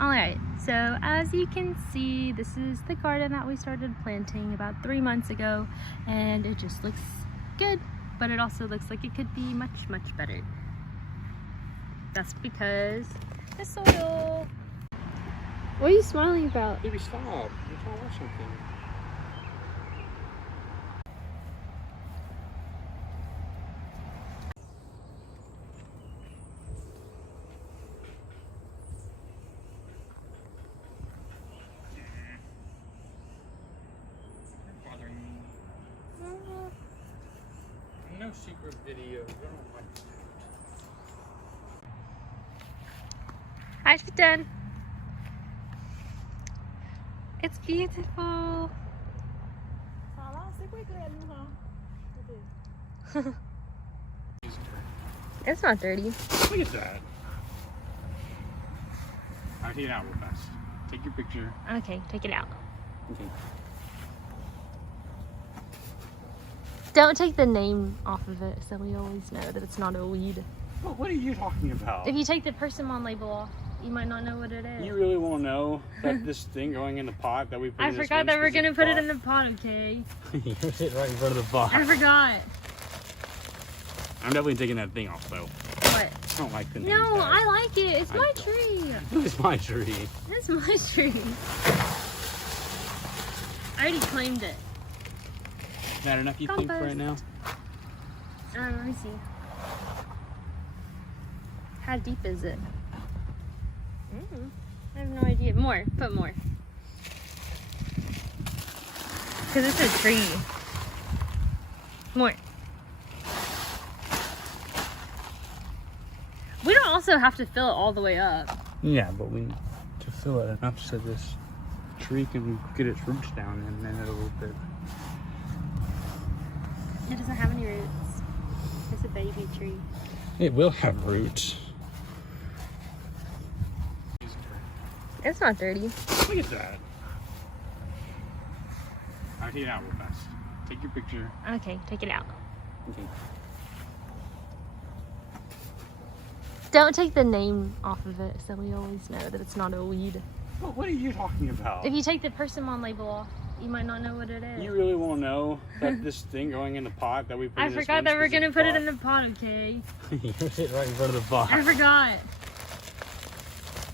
Alright, so as you can see, this is the garden that we started planting about 3 months ago, and it just looks good, but it also looks like it could be much better. That's because the soil. What are you smiling about? Baby, stop. You're trying to watch something. No secret videos. I don't like that. How's it done? It's beautiful. It's not dirty. Look at that. Alright, take it out real fast. Take your picture. Okay, take it out. Okay. Don't take the name off of it so we always know that it's not a weed. Well, what are you talking about? If you take the persimmon label off, you might not know what it is. You really want to know that this thing going in the pot that we put I in this forgot one that we're going to put specific it in the pot, okay? You're sitting right in front of the pot. I forgot. I'm definitely taking that thing off, though. What? I don't like the name No, tag. I like it. It's my tree. It's my tree. It's my tree. I already claimed it. Is that enough, you think, for right now? Let me see. How deep is it? I have no idea. More. Put more. Because it's a tree. More. We don't also have to fill it all the way up. Yeah, but we need to fill it enough so this tree can get its roots down and then it'll bit. It doesn't have any roots. It's a baby tree. It will have roots. It's not dirty. Look at that. Alright, take it out real fast. Take your picture. Okay, take it out. Okay. Don't take the name off of it so we always know that it's not a weed. Well, what are you talking about? If you take the persimmon label off, you might not know what it is. You really want to know that this thing going in the pot that we put I in this forgot one that we're going to specific put it in the pot, okay? You're sitting right in front of the pot. I forgot.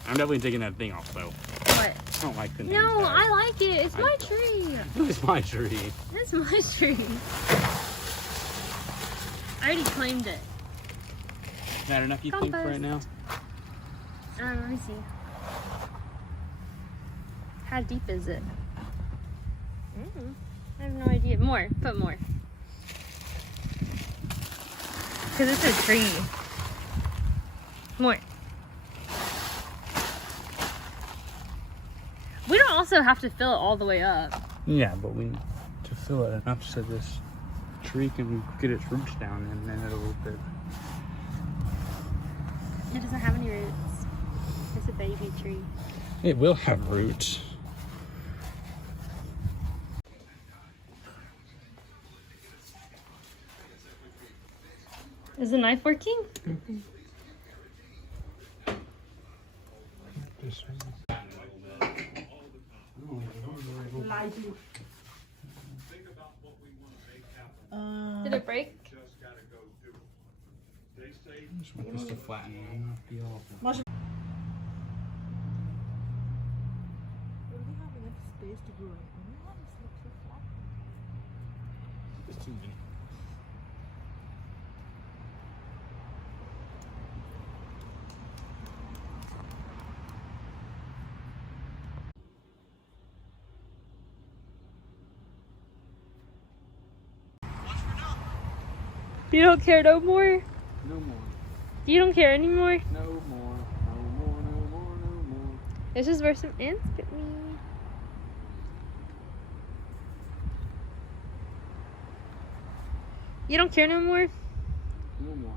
I'm definitely taking that thing off, though. What? I don't like the name No, tag. I like it. It's my tree. It's my tree. It's my tree. I already claimed it. Is that enough, you think, for right now? Let me see. How deep is it? I have no idea. More. Put more. Because it's a tree. More. We don't also have to fill it all the way up. Yeah, but we need to fill it enough so this tree can get its roots down and then it'll bit. It doesn't have any roots. It's a baby tree. It will have roots. Is the knife working? Did it break? Just want this to flatten and not be awful. It's too many. You don't care no more? No more. You don't care anymore? No more. No more. No more. No more. This is where some ants bit me. You don't care no more? No more.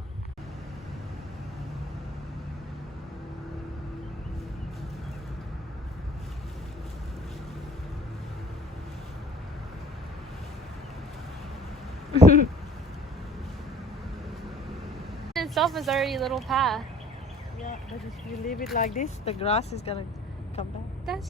Itself is already a little path. Yeah, but if you leave it like this, the grass is gonna come back. That's